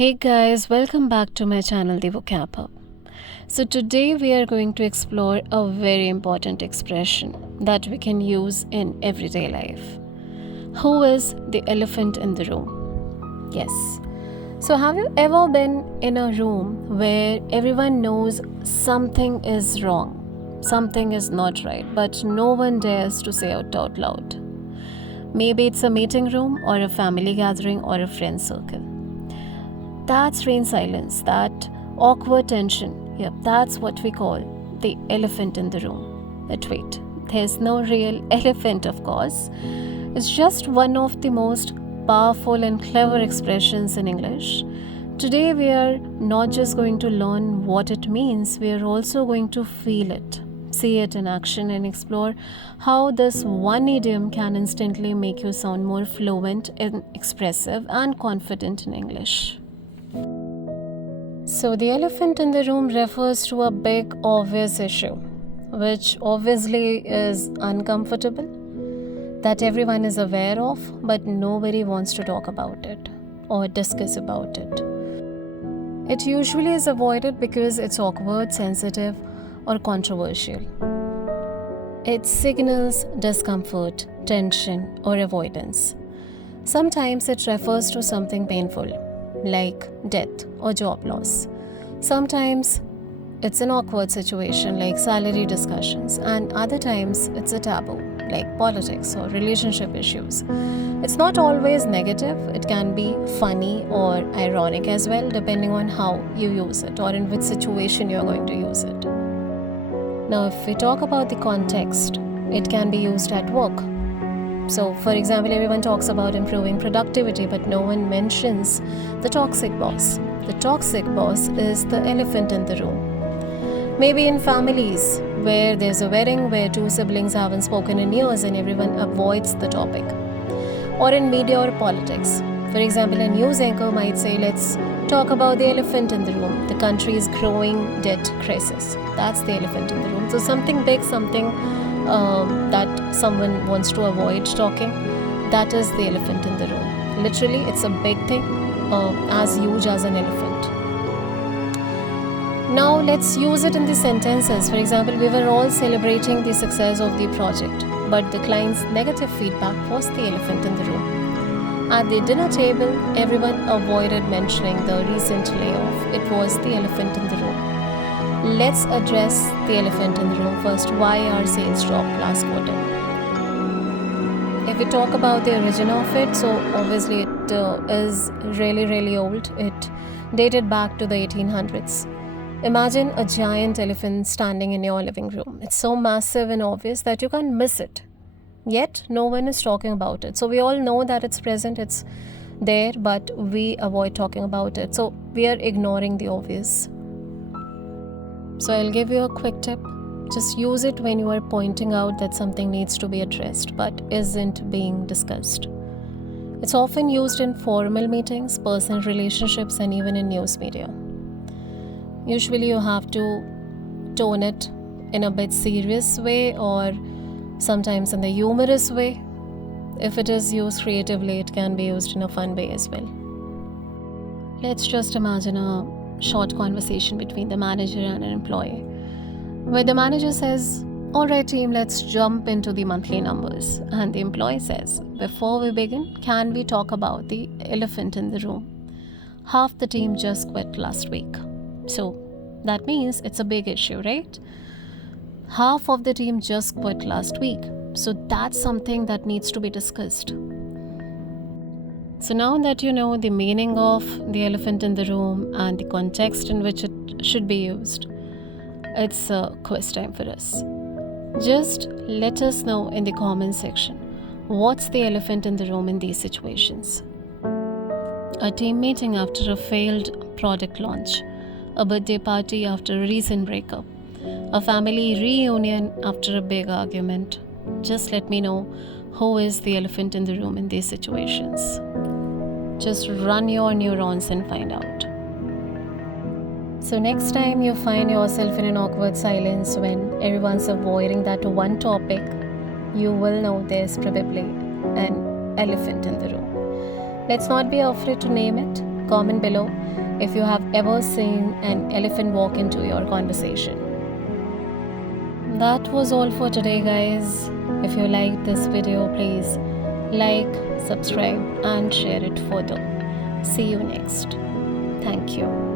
Hey guys, welcome back to my channel, The Vocab Hub. So, today we are going to explore a very important expression that we can use in everyday life. Who is the elephant in the room? Yes. So, have you ever been in a room where everyone knows something is wrong, something is not right, but no one dares to say it out loud? Maybe it's a meeting room, or a family gathering, or a friend circle. That strange silence, that awkward tension, that's what we call the elephant in the room. But wait, there's no real elephant, of course. It's just one of the most powerful and clever expressions in English. Today, we are not just going to learn what it means, we are also going to feel it, see it in action, and explore how this one idiom can instantly make you sound more fluent and expressive and confident in English. So, the elephant in the room refers to a big, obvious issue, which obviously is uncomfortable, that everyone is aware of, but nobody wants to talk about it or discuss about it. It usually is avoided because it's awkward, sensitive, or controversial. It signals discomfort, tension, or avoidance. Sometimes it refers to something painful, like death or job loss. Sometimes it's an awkward situation like salary discussions, and other times it's a taboo like politics or relationship issues. It's not always negative, it can be funny or ironic as well, depending on how you use it or in which situation you're going to use it. Now, if we talk about the context, it can be used at work. So, for example, everyone talks about improving productivity, but no one mentions the toxic boss. The toxic boss is the elephant in the room. Maybe in families where there's a wedding where two siblings haven't spoken in years and everyone avoids the topic. Or in media or politics. For example, a news anchor might say, let's talk about the elephant in the room. The country's growing debt crisis. That's the elephant in the room. So something big, something that someone wants to avoid talking, that is the elephant in the room. Literally, it's a big thing, as huge as an elephant. Now, let's use it in the sentences. For example, we were all celebrating the success of the project, but the client's negative feedback was the elephant in the room. At the dinner table, everyone avoided mentioning the recent layoff. It was the elephant in the room. Let's address the elephant in the room first. Why our sales dropped last quarter? If we talk about the origin of it, so obviously it is really old. It dated back to the 1800s. Imagine a giant elephant standing in your living room. It's so massive and obvious that you can't miss it. Yet, no one is talking about it. So we all know that it's present, it's there, but we avoid talking about it. So we are ignoring the obvious. So I'll give you a quick tip. Just use it when you are pointing out that something needs to be addressed but isn't being discussed. It's often used in formal meetings, personal relationships, and even in news media. Usually you have to tone it in a bit serious way or sometimes in the humorous way. If it is used creatively, it can be used in a fun way as well. Let's just imagine a short conversation between the manager and an employee, where the manager says, "Alright team, let's jump into the monthly numbers." And the employee says, "Before we begin, can we talk about the elephant in the room? Half the team just quit last week." So that means it's a big issue, right? Half of the team just quit last week. So that's something that needs to be discussed. So now that you know the meaning of the elephant in the room and the context in which it should be used, it's a quiz time for us. Just let us know in the comment section, what's the elephant in the room in these situations? A team meeting after a failed product launch, a birthday party after a recent breakup, a family reunion after a big argument. Just let me know who is the elephant in the room in these situations. Just run your neurons and find out. So next time you find yourself in an awkward silence when everyone's avoiding that one topic, you will know there's probably an elephant in the room. Let's not be afraid to name it, comment below if you have ever seen an elephant walk into your conversation. That was all for today, guys. If you liked this video, please like, subscribe, and share it further. See you next. Thank you.